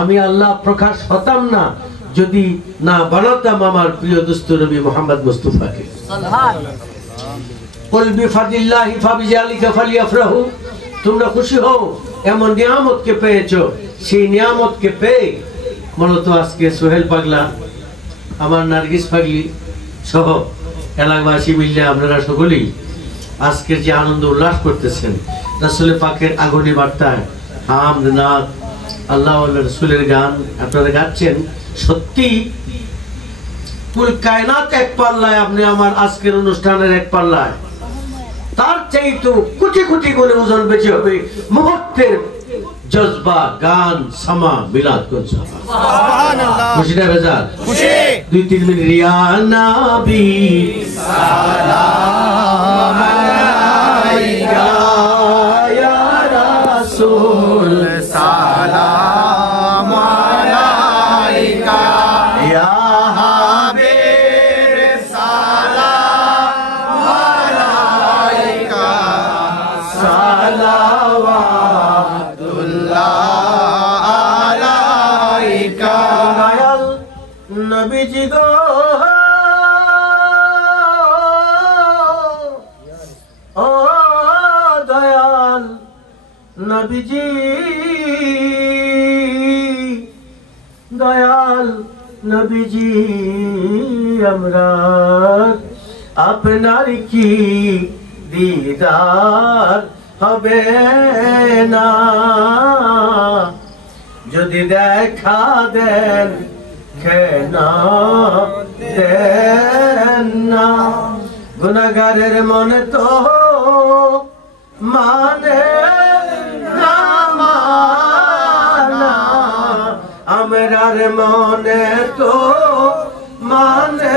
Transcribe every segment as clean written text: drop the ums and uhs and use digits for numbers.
আমি আল্লাহ প্রকাশ হতাম না যদি না বানাতাম আমার প্রিয় দোস্ত নবী মুহাম্মদ মুস্তাফাকে। কুল বিফাদিল্লাহি ফাবিযালিকা ফালিয়াফরাহু, তোমরা খুশি হও এমন নিয়ামতকে পেয়েছো। সেই নিয়ামতকে পেয়ে মূলত আজকে সোহেল পাগলা, আমার নার্গিস পাগলি সহ এলাকাবাসী মিলে আপনারা সকলেই আজকের যে আনন্দ উল্লাস করতেছেন, রাসূল পাকের আগুনি বার্তায় হামদ নাত আল্লাহ রাসূলের গান আপনারা গাচ্ছেন। সত্যি কুল কায়নাত এক পাল্লায়, আপনি আমার আজকের অনুষ্ঠানের এক পাল্লায়, তার চাইতো কোটি কোটি গুণে ওজন বেশি হবে মুহূর্তের জজবা গান সামা মিলাদ করছে। সুবহানাল্লাহ, খুশি না বেজার? খুশি। 2-3 মিনিট ইয়া নবী সালাম আলাইকা ইয়া রাসূল সালাম আলাইকা ইয়া হাবিব সালাম আলাইকা সালাওয়াতুল্লাহ আলাইকা। দয়াল নবীজি গো, ও দয়াল নবীজি, দয়াল নবীজি, আমরা আপনার কি দিদার হবে না যদি দেখা দেন কেন দেন না। গুনাহগারের মনে তো মানে না মানা, আমরার মনে তো মানে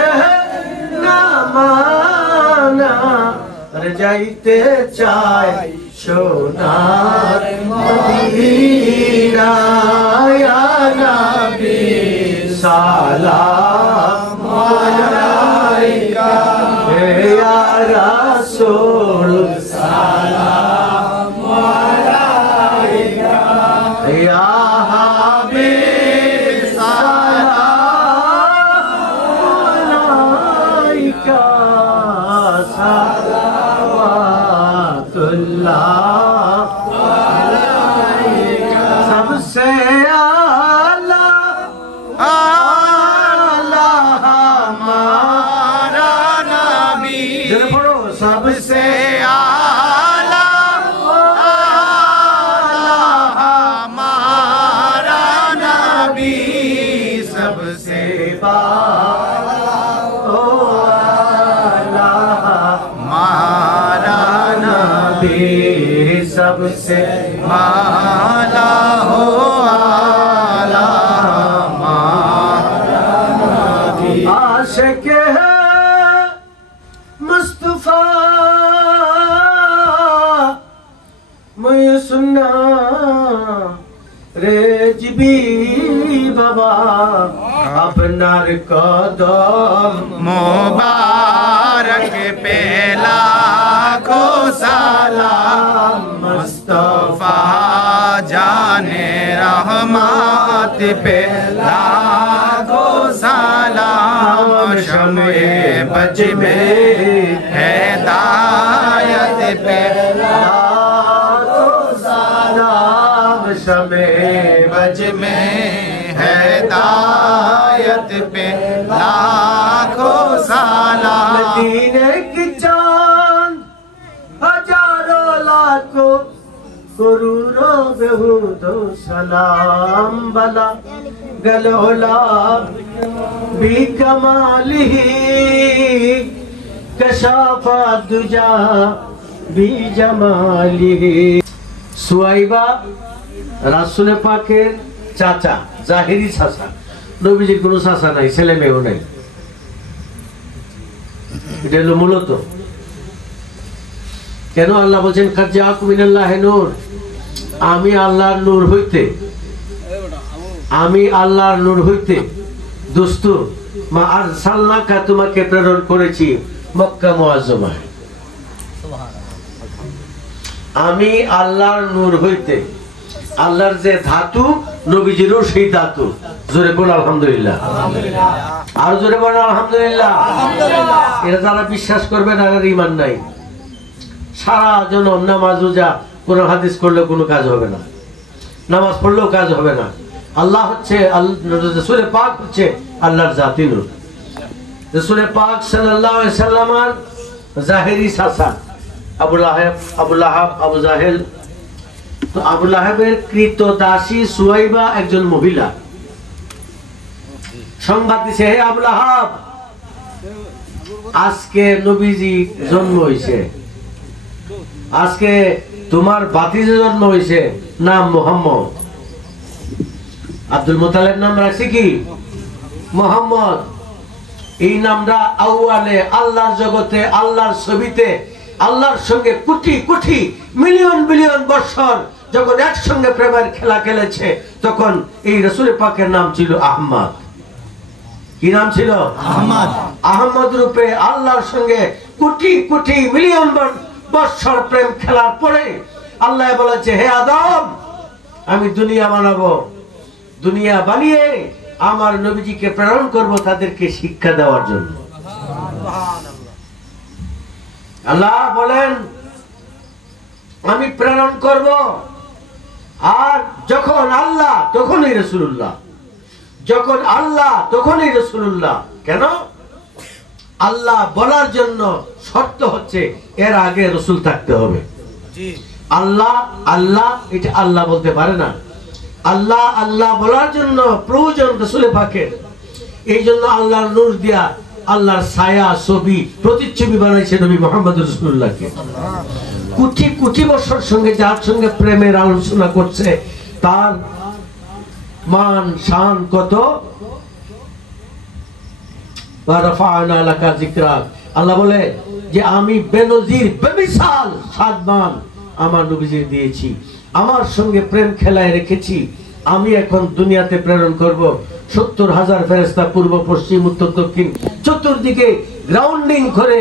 না মানা। যাইতে চাই সোনার মদিনা ইয়া নবী সালাম আলাইকা ইয়া রাসূল সালাম আলাইকা ইয়া হাবিব সালাম আলাইকা सबसे आला आला हमारा नबी, सबसे आला आला हमारा नबी, सबसे आला हमारा नबी, सबसे माला हो आला हमारा नबी। आशिक है मुस्तफा मैं सुनना रे जिबी बाबा, अपनार कदम मुबारक पे लाखो सलाम। मुस्तफा जाने रहमत पे लाखो सलाम। शमे बज में हिदायत पे लाखो सलाम। शमे बज में हिदायत पे लाखो सलाम। मदीने की चांद हजारों लाखों करोड़ों बेहुदो सलाम बला गलोला भी कमालिही कशाफा दुजा भी जमालिही। सुआइबा রাসূল পাকের চাচা, জাহিরি চাচা, নবীজির কোনো চাচা নাই, ছেলে মেয়েও নাই। এটা হলো মূলত কেন আল্লাহ বলছেন কাদ জাআকুম মিনাল্লাহি নূর, আমি আল্লাহর নূর হইতে, আমি আল্লাহর নূর হইতে দোস্ত মা আরসালনাকা, তোমাকে প্রেরণ করেছি মক্কা মুআজ্জমায়। আমি আল্লাহর নূর হইতে, আল্লাহর যে ধাতু নবীজিরও সেই দাঁতু। জোরে বল আলহামদুলিল্লাহ, আর জোরে বল আলহামদুলিল্লাহ। এরা যারা বিশ্বাস করবে না, এর ঈমান নাই। সারা জনম নামাজ রোজা কোরআন হাদিস করলে কোনো কাজ হবে না, নামাজ পড়লেও কাজ হবে না। আল্লাহ হচ্ছে, রাসূল পাক হচ্ছে আল্লাহর জাতি নূর। রাসূল পাক সাল্লাল্লাহু আলাইহি সাল্লামের জাহেরি চাচা আবু লাহাব, আবু জাহেল। তো আবু লাহাবের কৃত দাসী সুয়াইবা একজন মহিলা সংবাদ দিছে, হে আবু লাহাব, আজকে নবীজি জন্ম হইছে, আজকে তোমার ভাতিজা জন্ম হইছে, নাম মুহাম্মদ। আব্দুল মুতালিব নাম রাখছে কি? মুহাম্মদ। এই নামটা আউয়ালে আল্লাহর জগতে, আল্লাহর ছবিতে, আল্লাহর সঙ্গে কোটি কোটি মিলিয়ন বিলিয়ন বছর যখন একসঙ্গে প্রেমের খেলা খেলেছে, তখন এই রাসূল পাকের নাম ছিল আহমদ। কি নাম ছিল? আহমদ। আহমদ রূপে আল্লাহর সঙ্গে কোটি কোটি মিলিয়ন বছর প্রেম খেলার পরে আল্লাহ বলেছে, হে আদম, আমি দুনিয়া বানাবো, দুনিয়া বানিয়ে আমার নবীজিকে প্রেরণ করব তাদেরকে শিক্ষা দেওয়ার জন্য। আল্লাহ বলেন, আমি প্রেরণ করব। আর যখন আল্লাহ তখনই রাসূলুল্লাহ, যখন আল্লাহ তখনই রাসূলুল্লাহ। কেন? আল্লাহ বলার জন্য শর্ত হচ্ছে এর আগে রাসূল থাকতে হবে। আল্লাহ আল্লাহ এটা আল্লাহ বলতে পারে না। আল্লাহ আল্লাহ বলার জন্য প্রয়োজন রাসূল পাকের। এই জন্য আল্লাহর নূর দিয়া আল্লাহর ছায়া, ছবি, প্রতিচ্ছবি বানাইছে নবী মুহাম্মদ রাসূলুল্লাহকে। কোটি কোটি বছর সঙ্গে যার সঙ্গে প্রেমের আলোচনা করছে, তার মান শান কত। আল্লাহ বলে যে আমি বেনজির বেমিসাল সাদমান আমার নবীজির দিয়েছি, আমার সঙ্গে প্রেম খেলায় রেখেছি। আমি এখন দুনিয়াতে প্রেরণ করব 70,000 ফেরেশতা, পূর্ব পশ্চিম উত্তর দক্ষিণ চতুর্দিকে গ্রাউন্ডিং করে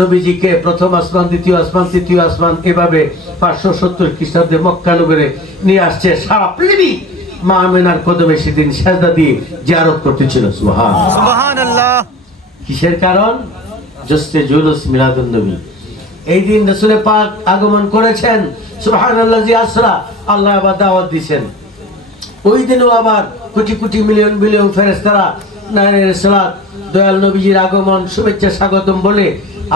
নবীজিকে প্রথম আসমান, দ্বিতীয় আসমান, তৃতীয় আসমান, এভাবে 570 খ্রিস্টাব্দে মক্কা নগরে নিয়ে আসছে। সারা পৃথিবী মা আমিনার কদমে সেদিন সেজদা দিয়ে জিয়ারত করতেছিল। সুবহানাল্লাহ। কিসের কারণ? জুসে জুলুস মিলাদুন নবী। এই দিন রাসূল পাক আগমন করেছেন। সুবহানাল্লাহি আসরা, আল্লাহ আবার দাওয়াত দিবেন। ওই দিনও আবার কোটি কোটি মিলিয়ন বিলিয়ন ফেরেশতারা নারায়ে সালাত, দয়াল নবীজির আগমন, শুভেচ্ছা স্বাগতম বলে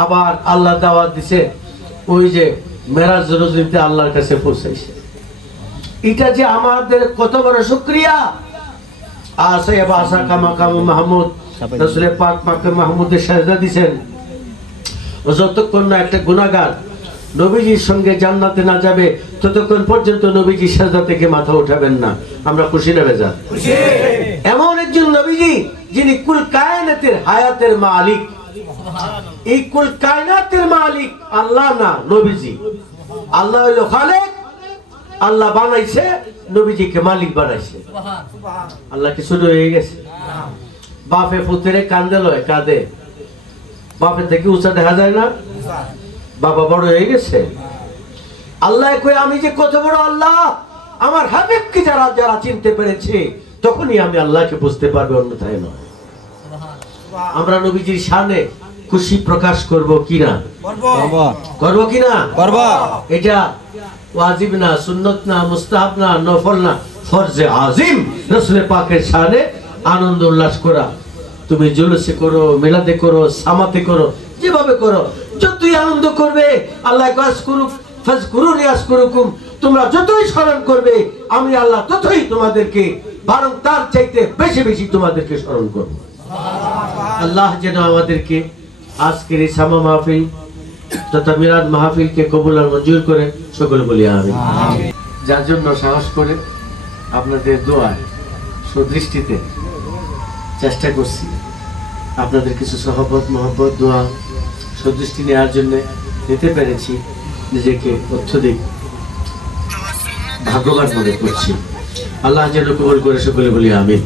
আবার আল্লাহ দাওয়াত দিছে। ওই যে মেরাজ রজনীতে আল্লাহর কাছে পৌঁছাইছে। এটা যে আমাদের কত বড় শুকরিয়া। আসে বাসা কামা কামু মাহমুদ, রাসূল পাক মাকে মাহমুদের সেজদা দিবেন। যতক্ষণ না একটা গুনাহগার নবীজির সঙ্গে জান্নাতে না যাবে, ততক্ষণ পর্যন্ত নবীজি সেজদা থেকে মাথা উঠাবেন না। আমরা খুশি না বেজার? খুশি। এমন একজন নবীজি যিনি কুল কায়নাতের হায়াতের মালিক। এই কুল কায়নাতের মালিক আল্লাহ না, নবীজি। আল্লাহ হলো খালেক, আল্লাহ বানাইছে, নবীজিকে মালিক বানাইছে। আল্লাহ কি শুরু হয়ে গেছে? বাপে পুত্রে কান্দে লয়, কাঁদে। বাপের থেকে উঁচা দেখা যায় না? বাবা বড় হয়ে গেছে। আল্লাহ কই আমি যে কত বড় আল্লাহ, আমার হাবিবকে যারা যারা চিনতে পেরেছে, তখনই আমি আল্লাহকে বুঝতে পারবে, অন্যথায় নয়। আমরা নবীজির শানে খুশি প্রকাশ করব কিনা? করব কিনা? করব। এটা ওয়াজিব না, সুন্নত না, মুস্তাহাব না, নফল না, ফরজে আজিম। রাসূল পাকের শানে আনন্দ উল্লাস করা। তুমি জুলুসে করো, মিলাদে করো, সামাতে করো, যেভাবে করো, যতই আনন্দ করবে, আল্লাহ আযকুরুক ফাযকুরুনি আযকুরুকুম, তোমরা যতই স্মরণ করবে আমি আল্লাহ ততই তোমাদেরকে, বরং তার চাইতে বেশি বেশি তোমাদেরকে স্মরণ করব। আল্লাহ যেন আমাদেরকে আজকের এই সামা মাহফিল তথা মিলাদ মাহফিলকে কবুল আর মঞ্জুর করে, সকলে বলি আমিন। যার জন্য সাহস করে আপনাদের দোয়ায় সুদৃষ্টিতে চেষ্টা করছি আপনাদের কিছু সহবত মহব্বত দোয়া সুদৃষ্টি নেওয়ার জন্য নিতে পেরেছি। নিজেকে অত্যধিক ভাগ্যবান মনে করছি। আল্লাহ যেন কবুল করে, সকলে বলি আমিন।